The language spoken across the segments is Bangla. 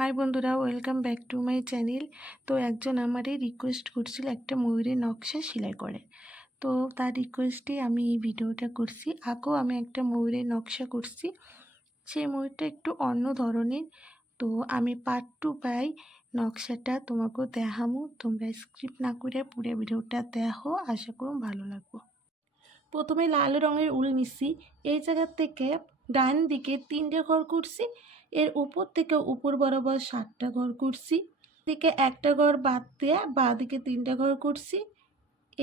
হাই বন্ধুরা, welcome back to my channel. তো একজন আমারই রিকোয়েস্ট করছিল একটা ময়ূরের নকশা সেলাই করে। তো তার রিকোয়েস্টে আমি এই ভিডিওটা করছি। আগেও আমি একটা ময়ূরের নকশা করছি, সেই ময়ূরটা একটু অন্য ধরনের। তো আমি পার্ট 2 পাই নকশাটা তোমাকেও দেখামু। তোমরা স্ক্রিপ্ট না করে পুরো ভিডিওটা দেখো, আশা করুন ভালো লাগবে। প্রথমে লাল রঙের উল নিচ্ছি। এই জায়গা থেকে ডান দিকে 3টে ঘর করছি, এর উপর থেকে উপর বরাবর 7টা ঘর করছি। দিকে একটা ঘর বাদ দিয়ে বাঁ দিকে 3টে ঘর করছি,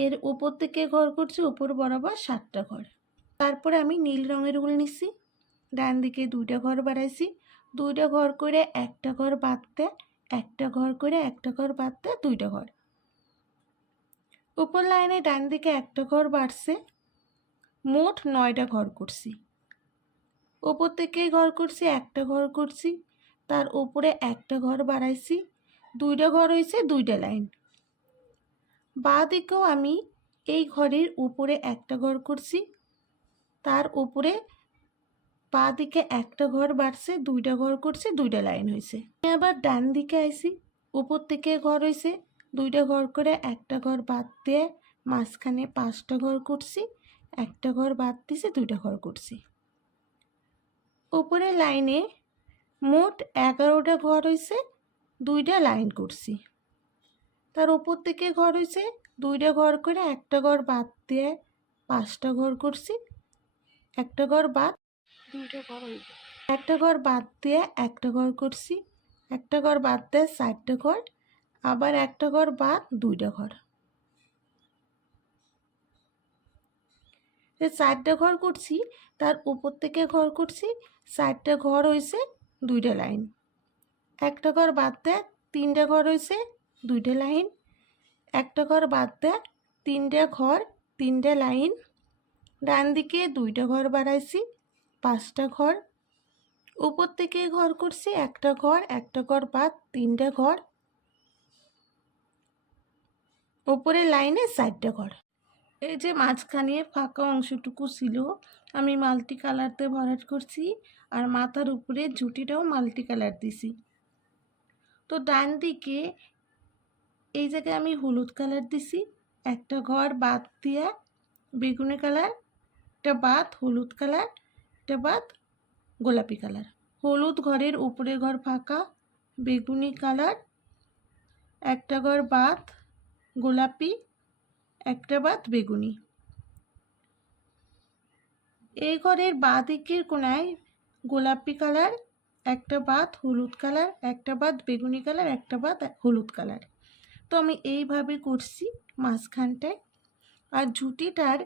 এর উপর থেকে ঘর করছি উপর বরাবর 7টা ঘর। তারপরে আমি নীল রঙের উল নিচ্ছি, ডান দিকে 2টা ঘর বাড়াইছি, 2টা ঘর করে একটা ঘর বাঁধতে, একটা ঘর করে একটা ঘর বাঁধতে 2টা ঘর। উপর লাইনে ডান দিকে একটা ঘর বাড়ছে, মোট 9টা ঘর করছি। ওপর থেকে ঘর করছি, একটা ঘর করছি, তার উপরে একটা ঘর বাড়াইছি, 2টা ঘর হয়েছে, 2টা লাইন। বাঁ দিকেও আমি এই ঘরের উপরে একটা ঘর করছি, তার উপরে বাঁ দিকে একটা ঘর বাড়ছে, 2টা ঘর করছি, 2টা লাইন হয়েছে। আবার ডান দিকে আইছি, উপর থেকে ঘর হয়েছে, 2টা ঘর করে একটা ঘর বাদ দিয়ে মাঝখানে 5টা ঘর করছি, একটা ঘর বাদ দিয়েছি, 2টা ঘর করছি। উপরে লাইনে মোট 11টা ঘর হয়েছে, 2টা লাইন করছি। তার উপর থেকে ঘর হয়েছে, 2টা ঘর করে একটা ঘর বাদ দিয়ে 5টা ঘর করছি, একটা ঘর বাদ 2টা ঘর হয়েছে, একটা ঘর বাদ দিয়ে একটা ঘর করছি, একটা ঘর বাদ দিয়ে 4টা ঘর, আবার একটা ঘর বাদ 2টা ঘর। 4টা ঘর করছি, তার উপর থেকে ঘর করছি, 4টা ঘর হয়েছে, 2টা লাইন। একটা ঘর বাদ দেয় 3টা ঘর হয়েছে, 2টা লাইন। একটা ঘর বাদ দেয় 3টে ঘর, 3টে লাইন। ডান দিকে 2টা ঘর বাড়াইছি, 5টা ঘর। উপর থেকে ঘর করছি, একটা ঘর বাদ 3টে ঘর। উপরের লাইনে 4টা ঘর। এই যে মাঝখানে ফাঁকা অংশটুকু ছিল, আমি মাল্টি কালার দিয়ে ভরাট করছি, আর মাথার উপরে ঝুঁটিটাও মাল্টি কালার দিছি। তো ডান দিকে এই জায়গায় আমি হলুদ কালার দিছি, একটা ঘর বাদ দিয়ে বেগুনি কালার, একটা বাদ হলুদ কালার, একটা বাদ গোলাপি কালার। হলুদ ঘরের উপরে ঘর ফাঁকা, বেগুনি কালার, একটা ঘর বাদ গোলাপি, একটা বাদ বেগুনি। এই ঘরের বাঁ দিকের কোনায় গোলাপি কালার, একটা বাদ হলুদ কালার, একটা বাদ বেগুনি কালার, একটা বাদ হলুদ কালার। তো আমি এইভাবে করছি মাঝখানটায়। আর ঝুঁটিটার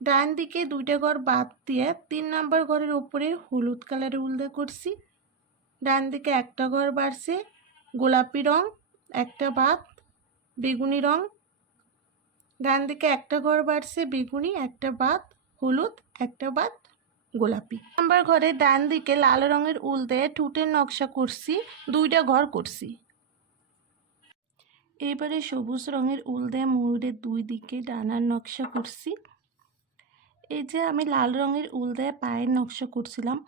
ডান দিকে 2টা ঘর বাদ দিয়ে 3 নম্বর ঘরের উপরে হলুদ কালারের উল দিয়ে করছি। ডান দিকে একটা ঘর বাড়ছে গোলাপি রং, একটা বাদ বেগুনি রং। ডান দিকে একটা ঘর বাড়ছে বেগুনি, একটা বাদ হলুদ, একটা বাদ গোলাপি। নাম্বার ঘরে ডান দিকে লাল রঙের উল দিয়ে ঠুটের নকশা করছি, 2টা ঘর করছি। এবারে সবুজ রঙের উল দিয়ে ময়ূরের 2 দিকে ডানার নকশা করছি। এই যে আমি লাল রঙের উল দিয়ে পায়ের নকশা করছিলাম,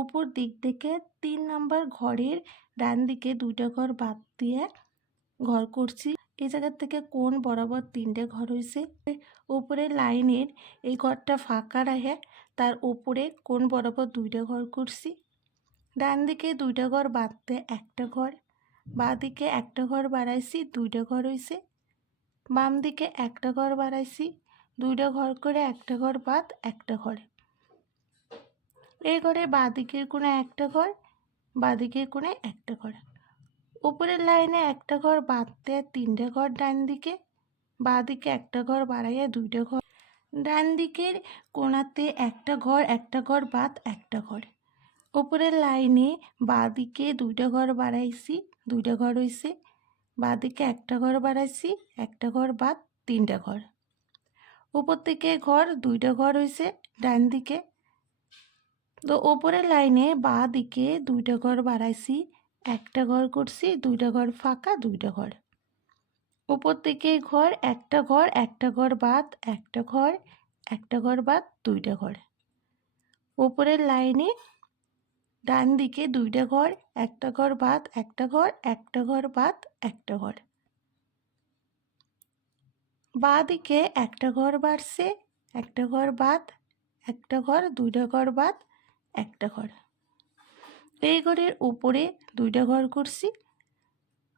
উপর দিক থেকে 3 নম্বর ঘরের ডান দিকে 2টা ঘর বাদ দিয়ে ঘর করছি। এই জায়গা থেকে কোণ বরাবর 3টে ঘর হয়েছে। উপরে লাইনের এই ঘরটা ফাঁকা রাখে, তার উপরে কোণ বরাবর 2টা ঘর করছি। ডান দিকে 2টা ঘর বাদতে একটা ঘর, বাঁ দিকে একটা ঘর বাড়াইছি, 2টা ঘর হয়েছে। বাম দিকে একটা ঘর বাড়াইছি, 2টা ঘর করে একটা ঘর বাদ একটা ঘর। এই ঘরে বাঁ দিকের কোণে একটা ঘর, বাঁ দিকের কোণে একটা ঘর। উপরের লাইনে একটা ঘর বাদ দিয়ে 3টে ঘর ডান দিকে, বাঁ দিকে একটা ঘর বাড়াইয়া 2টা ঘর। ডান দিকের কোণাতে একটা ঘর বাদ একটা ঘর। উপরের লাইনে বাঁ দিকে 2টা ঘর বাড়াইছি, 2টা ঘর হয়েছে। বাঁ দিকে একটা ঘর বাড়াইছি, একটা ঘর বাদ 3টা ঘর। উপর থেকে ঘর 2টা ঘর হয়েছে ডান দিকে। তো উপরের লাইনে বাঁ দিকে 2টা ঘর বাড়াইছি, একটা ঘর করছি, 2টা ঘর ফাঁকা, 2টা ঘর। উপর থেকে ঘর, একটা ঘর বাদ একটা ঘর, একটা ঘর বাদ 2টা ঘর। উপরের লাইনে ডান দিকে 2টা ঘর, একটা ঘর বাদ একটা ঘর, একটা ঘর বাদ একটা ঘর। বাঁ দিকে একটা ঘর বাড়ছে, একটা ঘর বাদ একটা ঘর, 2টা ঘর বাদ একটা ঘর। এই ঘরের উপরে 2টা ঘর করছি।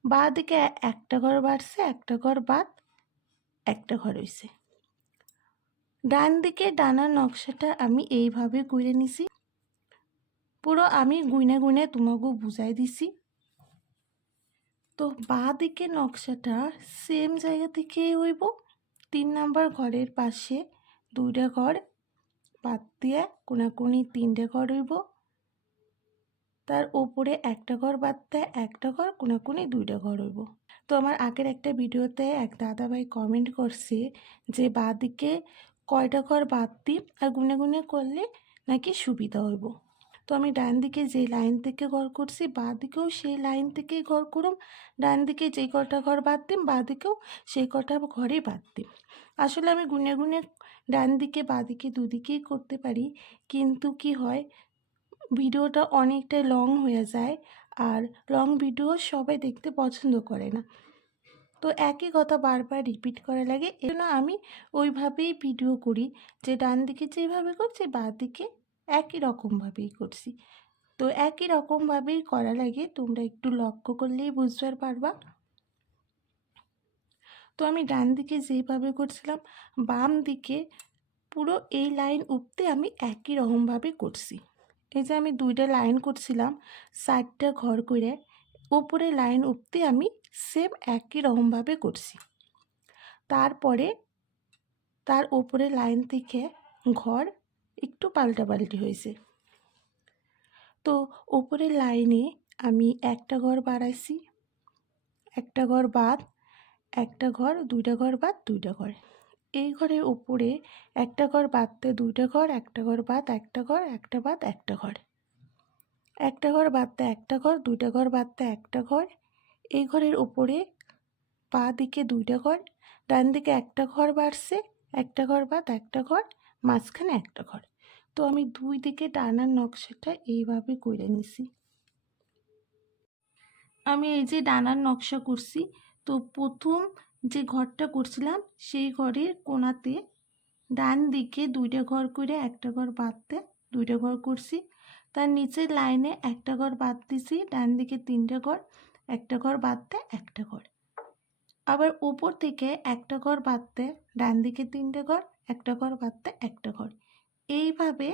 বাঁ দিকে একটা ঘর বাড়ছে, একটা ঘর বাদ একটা ঘর হইছে। ডান দিকে ডানার নকশাটা আমি এইভাবে করে নিছি। পুরো আমি গুইনা গুইনা তোমাকে বুঝাই দিছি। তো বাঁ দিকে নকশাটা সেম জায়গা থেকে হইব। 3 নাম্বার ঘরের পাশে 2টা ঘর বাদ দিয়ে কোনাকুনি 3টে ঘর হইব। তার উপরে একটা ঘর বাদ দিয়ে একটা ঘর, কোনাকুনি 2টা ঘর হইব। তো আমার আগের একটা ভিডিওতে এক দাদাভাই কমেন্ট করছে যে বাঁ দিকে কয়টা ঘর বাদ দিই আর গুনে গুনে করলে নাকি সুবিধা হইব। তো আমি ডান দিকে যে লাইন থেকে ঘর করছি বাঁ দিকেও সেই লাইন থেকেই ঘর করুম। ডান দিকে যেই কটা ঘর বাদ দিম বাঁ দিকেও সেই কটা ঘরেই বাদ দিম। আসলে আমি গুনে গুনে ডান দিকে বাঁ দিকে দুদিকেই করতে পারি, কিন্তু কি হয় ভিডিওটা অনেকটাই লং হয়ে যায়, আর লং ভিডিও সবাই দেখতে পছন্দ করে না। তো একই কথা বারবার রিপিট করা লাগে, এজন্য আমি ওইভাবেই ভিডিও করি যে ডান দিকে যেভাবে করছি বাঁ দিকে একই রকমভাবেই করছি। তো একই রকমভাবেই করা লাগে, তোমরা একটু লক্ষ্য করলেই বুঝতে পারবা। তো আমি ডান দিকে যেভাবে করছিলাম বাম দিকে পুরো এই লাইন অবধি আমি একই রকমভাবে করছি। এই যে আমি 2টা লাইন করছিলাম 4টা ঘর করে, উপরে লাইন অবধি আমি সেম একই রকমভাবে করছি। তারপরে তার উপরে লাইন থেকে ঘর একটু পাল্টাপাল্টি হয়েছে। তো উপরের লাইনে আমি একটা ঘর বাড়াইছি, একটা ঘর বাদ একটা ঘর, 2টা ঘর বাদ 2টা ঘর। এই ঘরের উপরে একটা ঘর বাদতে 2টা ঘর, একটা ঘর বাদ একটা ঘর, একটা বাদ একটা ঘর, একটা ঘর বাদতে একটা ঘর, 2টা ঘর বাদতে একটা ঘর। এই ঘরের উপরে বাঁ দিকে 2টা ঘর, ডান দিকে একটা ঘর বাড়ছে, একটা ঘর বাদ একটা ঘর, মাঝখানে একটা ঘর। তো আমি 2 দিকে ডানার নকশাটা এইভাবে করে নিছি। আমি এই যে ডানার নকশা করছি, তো প্রথম যে ঘরটা করছিলাম সেই ঘরের কোণাতে ডান দিকে 2টা ঘর করে একটা ঘর বাদতে 2টা ঘর করছি। তার নিচের লাইনে একটা ঘর বাদ দিছি, ডান দিকে 3টে ঘর, একটা ঘর বাদতে একটা ঘর। আবার উপর থেকে একটা ঘর বাদতে ডান দিকে 3টে ঘর, একটা ঘর বাদতে একটা ঘর। এইভাবে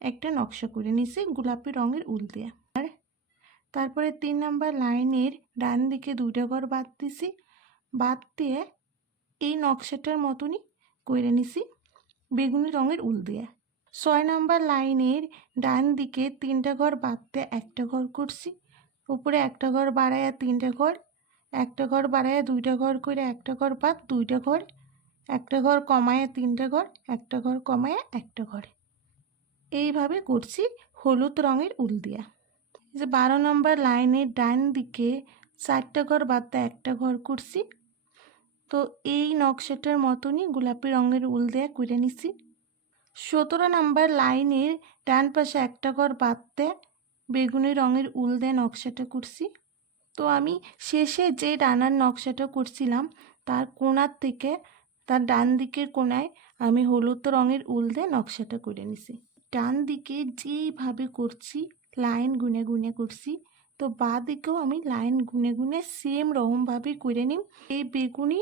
একটা নকশা করে নিছি গোলাপি রঙের উল দিয়ে। আর তারপরে 3 নাম্বার লাইনের ডান দিকে 2টা ঘর বাদ দিছি, বাদ দিয়ে এই নকশাটার মতনই করে নিছি বেগুনি রঙের উল দিয়ে। 6 নাম্বার লাইনের ডান দিকে 3টা ঘর বাদতে একটা ঘর করছি, উপরে একটা ঘর বাড়াইয়া 3টে ঘর, একটা ঘর বাড়াইয়া 2টা ঘর করে একটা ঘর বাদ 2টা ঘর, একটা ঘর কমাইয়া 3টে ঘর, একটা ঘর কমাইয়া একটা ঘর। এইভাবে করছি হলুদ রঙের উল দিয়া। যে 12 নম্বর লাইনের ডান দিকে 4টা ঘর বাদতে একটা ঘর করছি, তো এই নকশাটার মতনই গোলাপি রঙের উল দিয়ে করে নিছি। 17 নাম্বার লাইনের ডান পাশে একটা ঘর বাদতে বেগুনি রঙের উল দিয়ে নকশাটা করছি। তো আমি শেষে যে ডানার নকশাটা করছিলাম তার কোণার থেকে তার ডান দিকের কোণায় আমি হলুদ রঙের উল দিয়ে নকশাটা করে নিছি। ডান দিকে যেইভাবে করছি লাইন গুনে গুনে করছি, তো বাঁ দিকেও আমি লাইন গুনে গুনে সেম রকমভাবে করে নিম। এই বেগুনি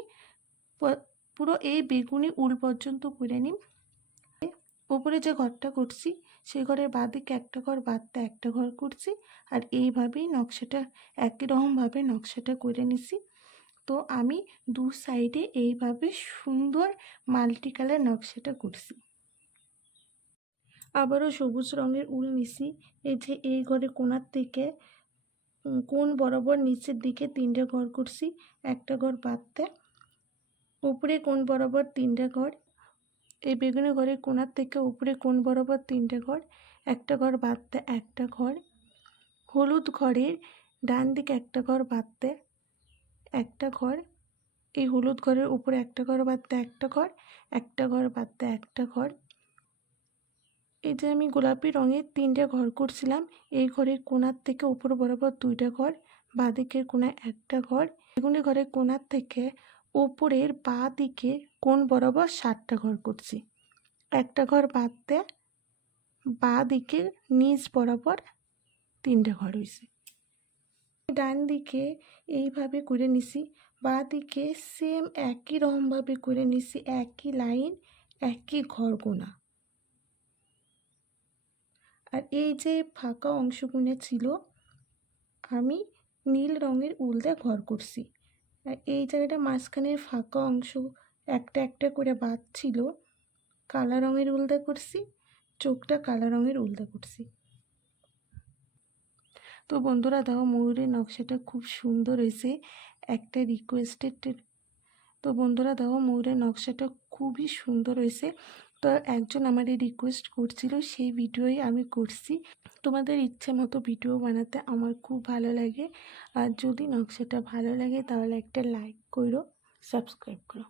পুরো এই বেগুনি উল পর্যন্ত করে নিম। উপরে যে ঘরটা করছি সেই ঘরের বাঁ দিকে একটা ঘর বাদতে একটা ঘর করছি, আর এইভাবেই নকশাটা একই রকমভাবে নকশাটা করে নিছি। তো আমি 2 সাইডে এইভাবে সুন্দর মাল্টি কালার নকশাটা করছি। আবারও সবুজ রঙের উল নিছি। এই যে এই ঘরের কোণার থেকে কোণ বরাবর নিচের দিকে 3টে ঘর করছি, একটা ঘর বাদতে উপরে কোণ বরাবর 3টে ঘর। এই বেগুনি ঘরের কোণার থেকে উপরে কোণ বরাবর 3টে ঘর, একটা ঘর বাদতে একটা ঘর। হলুদ ঘরের ডান দিকে একটা ঘর বাদতে একটা ঘর, এই হলুদ ঘরের উপরে একটা ঘর বাদতে একটা ঘর, একটা ঘর বাদতে একটা ঘর। এই যে আমি গোলাপি রঙের 3টে ঘর করছিলাম। এই ঘরের কোণার থেকে উপর বরাবর 2টা ঘর, বাঁ দিকের কোণায় 1টা ঘর, বেগুনি ঘরের কোণার থেকে ওপরের বাঁ দিকের কোণ বরাবর 7টা ঘর করছি। একটা ঘর বাদ দিয়ে বাঁ দিকের নিচ বরাবর 3টে ঘর হয়েছে। ডান দিকে এইভাবে করে নিছি, বাঁ দিকে সেম একই রকমভাবে করে নিছি, একই লাইন, একই ঘর গোনা। আর এই যে ফাঁকা অংশগুলো ছিল আমি নীল রঙের উল দিয়ে ঘর করছি। আর এই জায়গাটা মাঝখানের ফাঁকা অংশ একটা একটা করে বাদ ছিল, কালো রঙের উল দিয়ে করছি, চোখটা কালো রঙের উল দিয়ে করছি। তো বন্ধুরা দেখো ময়ূরের নকশাটা খুব সুন্দর হয়েছে। একটা রিকোয়েস্টেড তো বন্ধুরা দেখো ময়ূরের নকশাটা খুবই সুন্দর হয়েছে। তো একজন আমারে রিকোয়েস্ট করছিল, সেই ভিডিওই আমি করছি। তোমাদের ইচ্ছে মতো ভিডিও বানাতে আমার খুব ভালো লাগে। আর যদি নকশাটা ভালো লাগে তাহলে একটা লাইক করো, সাবস্ক্রাইব করো।